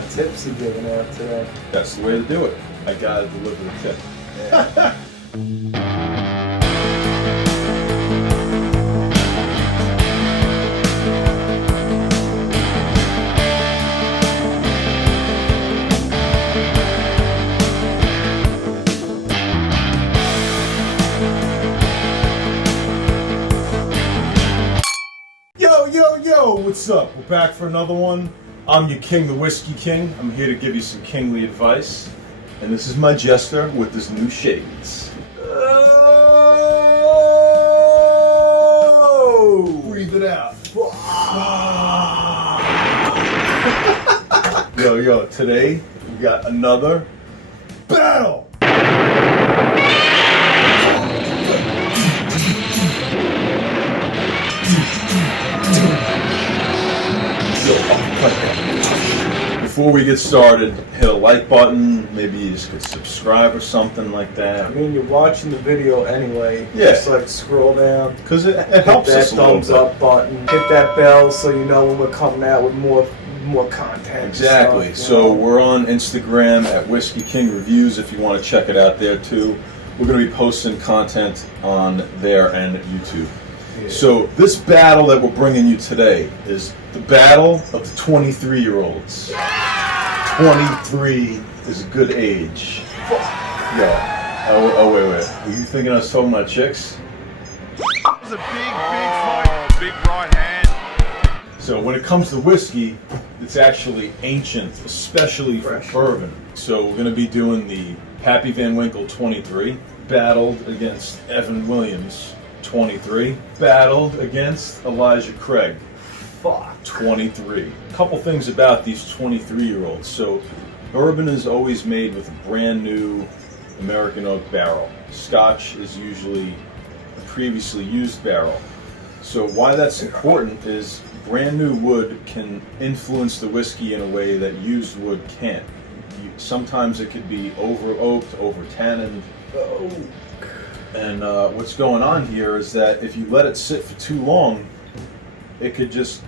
tips you giving out today. That's the way to do it. I gotta deliver the tip. Yeah. Yo, what's up? We're back for another one. I'm your king, the Whiskey King. I'm here to give you some kingly advice. And this is my jester with his new shades. Oh! Breathe it out. Yo, today we got another battle! Before we get started, hit a like button, maybe you just could subscribe or something like that. I mean, you're watching the video anyway. Yeah. Just like scroll down. Because it helps us a little bit. Hit that thumbs up button. Hit that bell so you know when we're coming out with more content. Exactly. Stuff, so we're on Instagram at Whiskey King Reviews if you want to check it out there too. We're going to be posting content on there and YouTube. Yeah. So this battle that we're bringing you today is the battle of the 23-year-olds. 23 is a good age. Yeah. Oh, wait. Were you thinking I was talking about chicks? That was a big fight. Big right hand. So when it comes to whiskey, it's actually ancient, especially for bourbon. So we're going to be doing the Pappy Van Winkle 23, battled against Evan Williams 23, battled against Elijah Craig 23. A couple things about these 23-year-olds. So bourbon is always made with a brand new American oak barrel. Scotch is usually a previously used barrel. So why that's important is brand new wood can influence the whiskey in a way that used wood can't. Sometimes it could be over oaked, over tanned. And what's going on here is that if you let it sit for too long, it could just,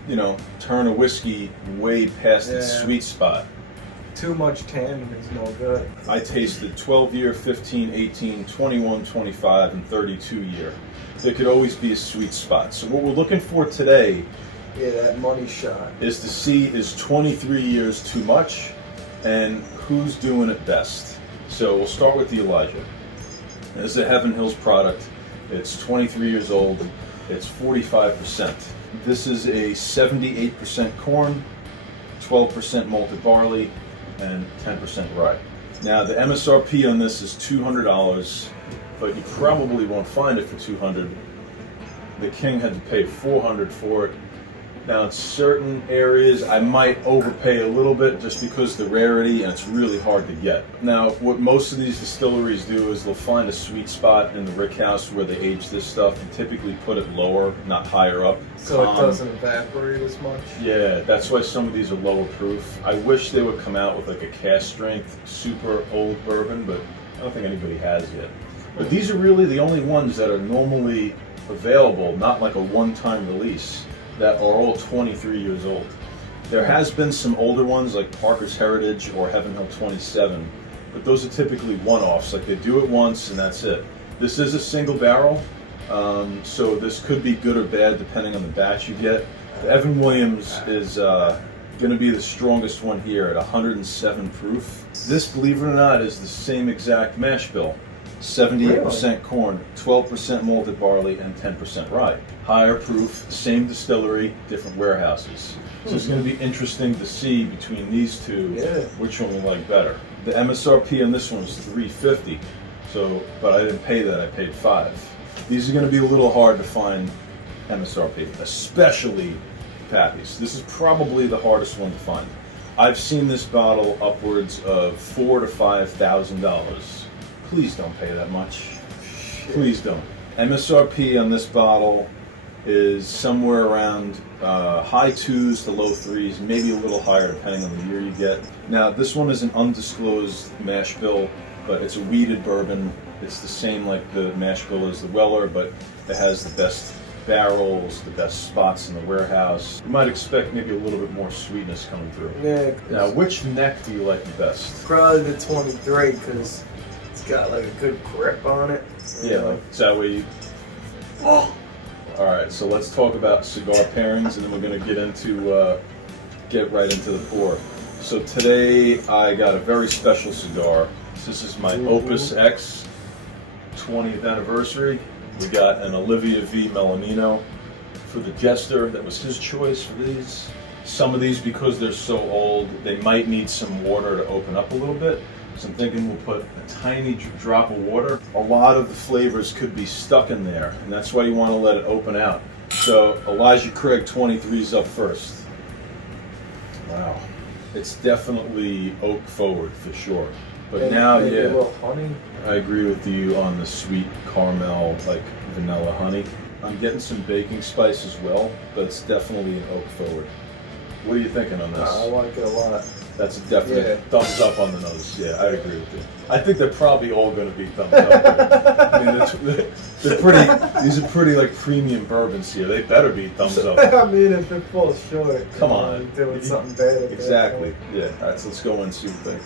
turn a whiskey way past its sweet spot. Too much tannin is no good. I tasted 12-year, 15, 18, 21, 25, and 32-year. There could always be a sweet spot. So what we're looking for today that money shot is to see is 23 years too much and who's doing it best. So we'll start with the Elijah. This is a Heaven Hills product. It's 23 years old. It's 45%. This is a 78% corn, 12% malted barley, and 10% rye. Now the MSRP on this is $200, but you probably won't find it for $200. The King had to pay $400 for it. Now in certain areas I might overpay a little bit just because the rarity and it's really hard to get. Now what most of these distilleries do is they'll find a sweet spot in the rick house where they age this stuff and typically put it lower, not higher up. So it doesn't evaporate as much? Yeah, that's why some of these are lower proof. I wish they would come out with like a cast strength super old bourbon, but I don't think anybody has yet. But these are really the only ones that are normally available, not like a one-time release, that are all 23 years old. There has been some older ones like Parker's Heritage or Heaven Hill 27, but those are typically one-offs, like they do it once and that's it. This is a single barrel, so this could be good or bad depending on the batch you get. The Evan Williams is going to be the strongest one here at 107 proof. This, believe it or not, is the same exact mash bill. 78% corn, 12% malted barley, and 10% rye. Higher proof, same distillery, different warehouses. So it's going to be interesting to see between these two which one we like better. The MSRP on this one is $350, but I didn't pay that, I paid $5. These are going to be a little hard to find MSRP, especially Pappy's. This is probably the hardest one to find. I've seen this bottle upwards of $4,000 to $5,000. Please don't pay that much. Please don't. MSRP on this bottle is somewhere around high 2s to low 3s, maybe a little higher depending on the year you get. Now this one is an undisclosed mash bill, but it's a wheated bourbon. It's the same like the mash bill as the Weller, but it has the best barrels, the best spots in the warehouse. You might expect maybe a little bit more sweetness coming through. Yeah. Now, which neck do you like the best? Probably the 23 because it's got like a good grip on it. Yeah, like, is that way you... Oh! Alright, so let's talk about cigar pairings, and then we're going to get right into the pour. So today I got a very special cigar. This is my Opus X 20th anniversary. We got an Olivia V Melamino for the Jester. That was his choice for these. Some of these, because they're so old, they might need some water to open up a little bit. So I'm thinking we'll put a tiny drop of water. A lot of the flavors could be stuck in there, and that's why you want to let it open out. So Elijah Craig 23's up first. Wow. It's definitely oak forward for sure. But now, maybe yeah, a little honey. I agree with you on the sweet caramel, like vanilla honey. I'm getting some baking spice as well, but it's definitely an oak forward. What are you thinking on this? I like it a lot. That's a definite thumbs up on the nose. Yeah, I agree with you. I think they're probably all going to be thumbs up. I mean, they're pretty. These are pretty like premium bourbons here. They better be thumbs up. I mean, if it falls short, Come on, you're doing something bad. Exactly. Yeah. All right. So let's go and see what you think.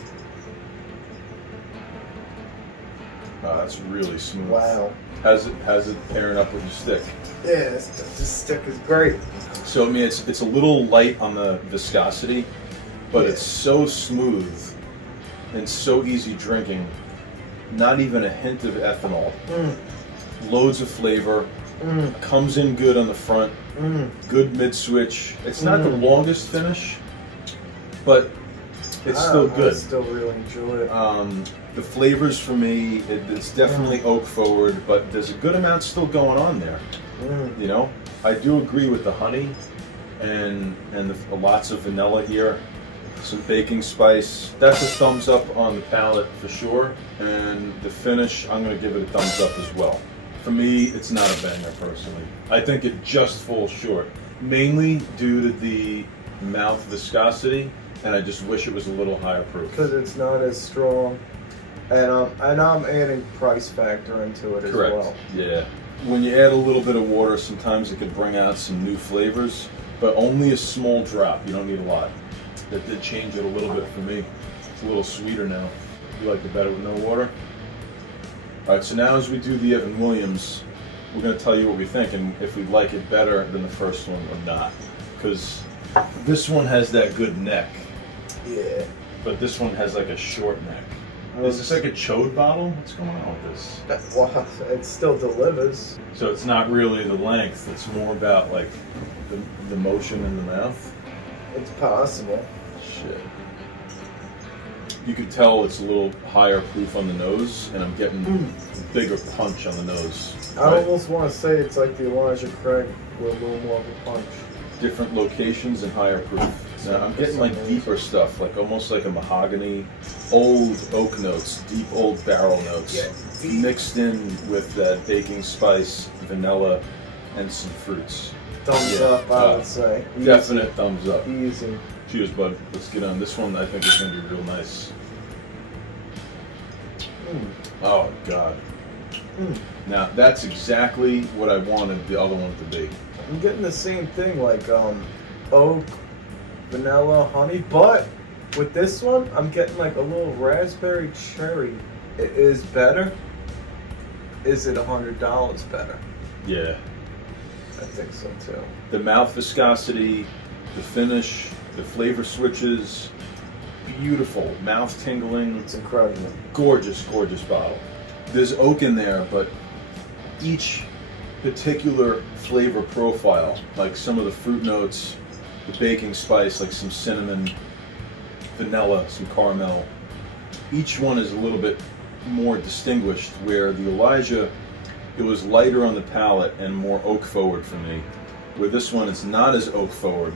Oh, that's really smooth. Wow. How's it pairing up with your stick? Yeah, this stick is great. So I mean, it's a little light on the viscosity, but it's so smooth and so easy drinking. Not even a hint of ethanol. Loads of flavor. Comes in good on the front. Good mid switch. It's not the longest finish, but it's still good. I still really enjoy it. The flavors for me, it's definitely oak forward, but there's a good amount still going on there. You know, I do agree with the honey and lots of vanilla here. Some baking spice. That's a thumbs up on the palate for sure. And the finish, I'm going to give it a thumbs up as well. For me, it's not a banger personally. I think it just falls short, mainly due to the mouth viscosity, and I just wish it was a little higher proof. Because it's not as strong. And I'm adding price factor into it as well. Yeah. When you add a little bit of water, sometimes it could bring out some new flavors, but only a small drop. You don't need a lot. That did change it a little bit for me. It's a little sweeter now. You like it better with no water? All right, so now as we do the Evan Williams, we're going to tell you what we think and if we like it better than the first one or not. Because this one has that good neck. Yeah. But this one has like a short neck. Is this like a chode bottle? What's going on with this? Well, it still delivers. So it's not really the length, it's more about like the motion in the mouth? It's possible. Shit. You could tell it's a little higher proof on the nose, and I'm getting a bigger punch on the nose. I almost want to say it's like the Elijah Craig with a little more of a punch. Different locations and higher proof. Now, I'm getting like deeper stuff, like almost like a mahogany, old oak notes, deep old barrel notes, mixed in with that baking spice, vanilla, and some fruits. Thumbs up, I would say. Definite thumbs up. Easy. Cheers, bud. Let's get on. This one I think is going to be real nice. Oh, God. Now, that's exactly what I wanted the other one to be. I'm getting the same thing, like oak, vanilla, honey, but with this one, I'm getting like a little raspberry cherry. It is better. Is it $100 better? Yeah. I think so too. The mouth viscosity, the finish, the flavor switches, beautiful. Mouth tingling. It's incredible. Gorgeous, gorgeous bottle. There's oak in there, but each particular flavor profile, like some of the fruit notes, the baking spice, like some cinnamon, vanilla, some caramel, each one is a little bit more distinguished, where the Elijah, it was lighter on the palate and more oak forward for me. Where this one is not as oak forward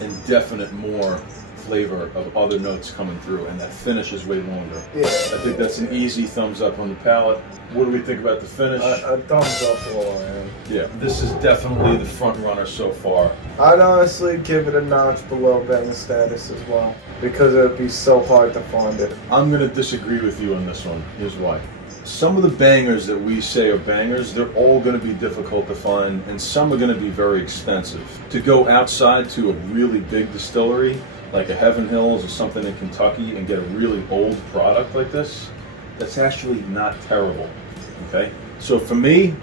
and definite more flavor of other notes coming through, and that finish is way longer. Yeah. I think that's an easy thumbs up on the palate. What do we think about the finish? A thumbs up all around. Yeah, this is definitely the front runner so far. I'd honestly give it a notch below banger status as well, because it would be so hard to find it. I'm going to disagree with you on this one. Here's why. some of the bangers that we say are bangers, they're all going to be difficult to find, and some are going to be very expensive. To go outside to a really big distillery, like a Heaven Hills or something in Kentucky, and get a really old product like this, that's actually not terrible. Okay? So for me,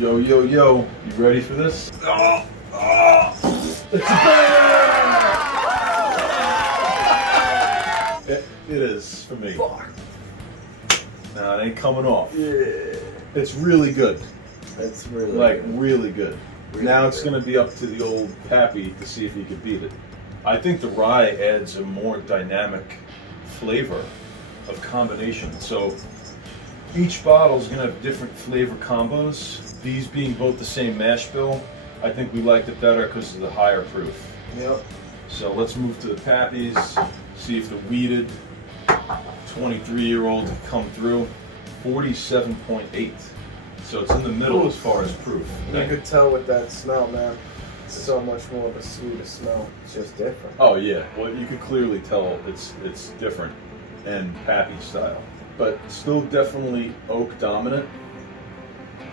yo, you ready for this? Oh, it's a banger! It is for me. Fuck. Nah, it ain't coming off. Yeah. It's really good. It's really Like, good. really good. Really Now it's good. going to be up to the old Pappy to see if he could beat it. I think the rye adds a more dynamic flavor of combination. So each bottle is going to have different flavor combos. These being both the same mash bill, I think we liked it better because of the higher proof. Yep. So let's move to the Pappies, see if the weeded 23-year-old can come through. 47.8. So it's in the middle as far as proof. You could tell with that smell, man. It's so much more of a sweeter smell. It's just different. Oh yeah, well you could clearly tell it's different and Pappy style, but still definitely oak dominant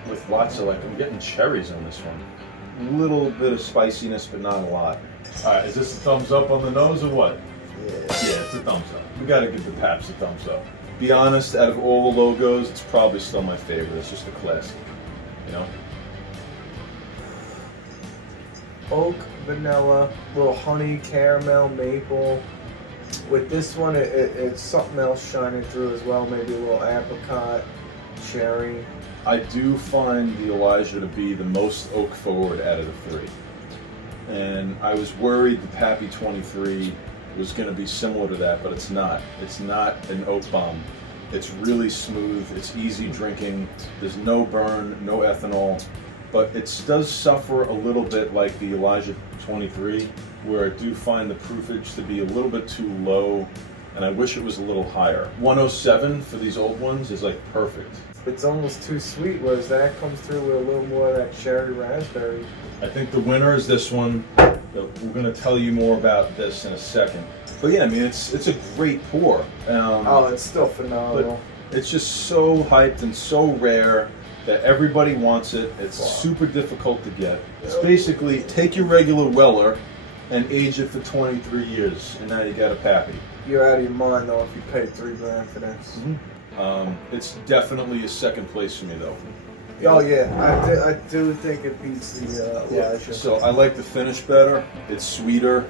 with lots of like, I'm getting cherries on this one. A little bit of spiciness, but not a lot. All right, is this a thumbs up on the nose or what? Yeah. Yeah, it's a thumbs up. We gotta give the Paps a thumbs up. Be honest, out of all the logos, it's probably still my favorite. It's just a classic, you know? Oak, vanilla, little honey, caramel, maple. With this one, it's something else shining through as well. Maybe a little apricot, cherry. I do find the Elijah to be the most oak forward out of the three. And I was worried the Pappy 23 was going to be similar to that, but it's not. It's not an oak bomb. It's really smooth, it's easy drinking, there's no burn, no ethanol, but it does suffer a little bit like the Elijah 23, where I do find the proofage to be a little bit too low, and I wish it was a little higher. 107 for these old ones is like perfect. It's almost too sweet, whereas that comes through with a little more of that cherry raspberry. I think the winner is this one. We're going to tell you more about this in a second. But yeah, I mean, it's a great pour. Oh, it's still phenomenal. But it's just so hyped and so rare that everybody wants it. It's super difficult to get. It's basically take your regular Weller and age it for 23 years, and now you got a Pappy. You're out of your mind though if you paid $3 grand for this. It's definitely a second place for me though. Oh yeah, I do think it beats the Elijah. So I like the finish better. It's sweeter,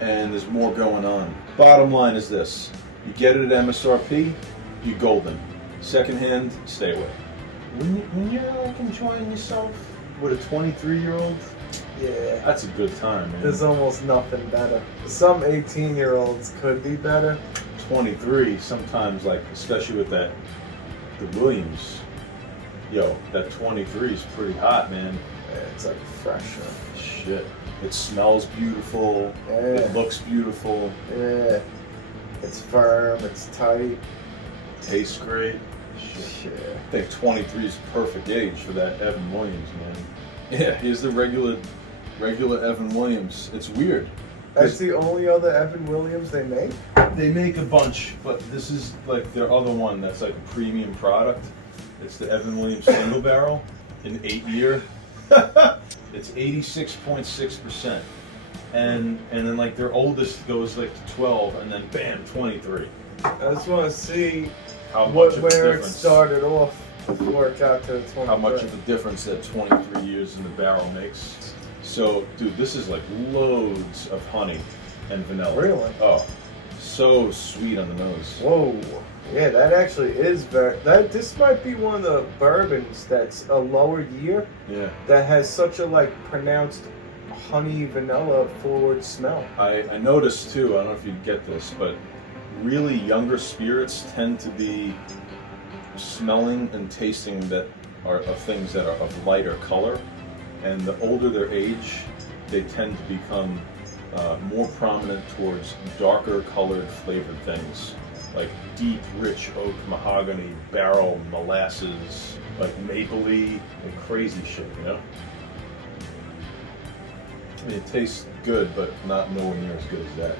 and there's more going on. Bottom line is this: you get it at MSRP, you're golden. Secondhand, stay away. When you're like enjoying yourself with a 23-year-old, Yeah. that's a good time, man. There's almost nothing better. Some 18-year-olds could be better. 23, sometimes, like, especially with the Williams, yo, that 23 is pretty hot, man. Yeah, it's like fresher. Shit. It smells beautiful. Yeah. It looks beautiful. Yeah. It's firm, it's tight. Tastes great. Shit. I think 23 is perfect age for that Evan Williams, man. Yeah, here's the regular Evan Williams. It's weird. That's the only other Evan Williams they make? They make a bunch, but this is like their other one that's like a premium product. It's the Evan Williams single barrel, an 8-year. It's 86.6%. And then like their oldest goes like to 12, and then bam, 23. I just want to see How much of a where it difference? started off before it got to the 23. How much of a difference that 23 years in the barrel makes. So, dude, this is like loads of honey and vanilla. Really? Oh, so sweet on the nose. Whoa. Yeah, that actually is very... This might be one of the bourbons that's a lower year Yeah. that has such a, like, pronounced honey vanilla forward smell. I noticed too, I don't know if you get this, but really younger spirits tend to be smelling and tasting that are of things that are of lighter color, and the older their age, they tend to become more prominent towards darker colored flavored things, like deep, rich oak, mahogany, barrel, molasses, like mapley, and crazy shit, you know? I mean, it tastes good, but not nowhere near as good as that.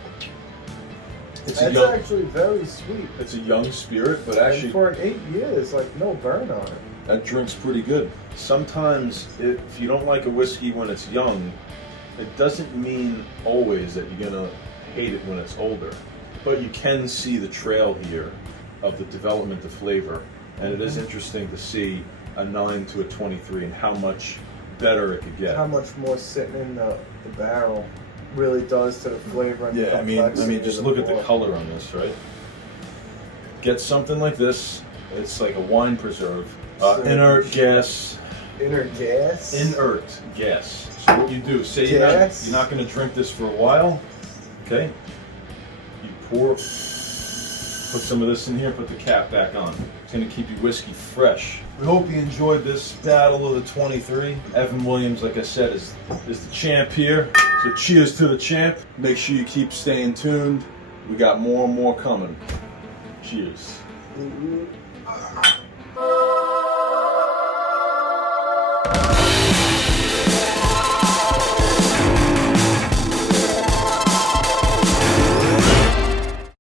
It's That's actually very sweet. It's a young spirit, but And actually for an 8 years, like no burn on it. that drink's pretty good. Sometimes if you don't like a whiskey when it's young, it doesn't mean always that you're gonna hate it when it's older. But you can see the trail here of the development of flavor, and it is interesting to see a 9 to a 23 and how much better it could get. How much more sitting in the barrel really does to the flavor and the Yeah, I mean, complexity just of look at the pour. color on this, right? Get something like this. It's like a wine preserve. Inert gas. Inner gas. Inert gas. So what you do? Say you're not going to drink this for a while. Okay. You pour. Put some of this in here. Put the cap back on. It's going to keep your whiskey fresh. We hope you enjoyed this battle of the 23. Evan Williams, like I said, is the champ here. So cheers to the champ. Make sure you keep staying tuned. We got more and more coming. Cheers. Mm-hmm.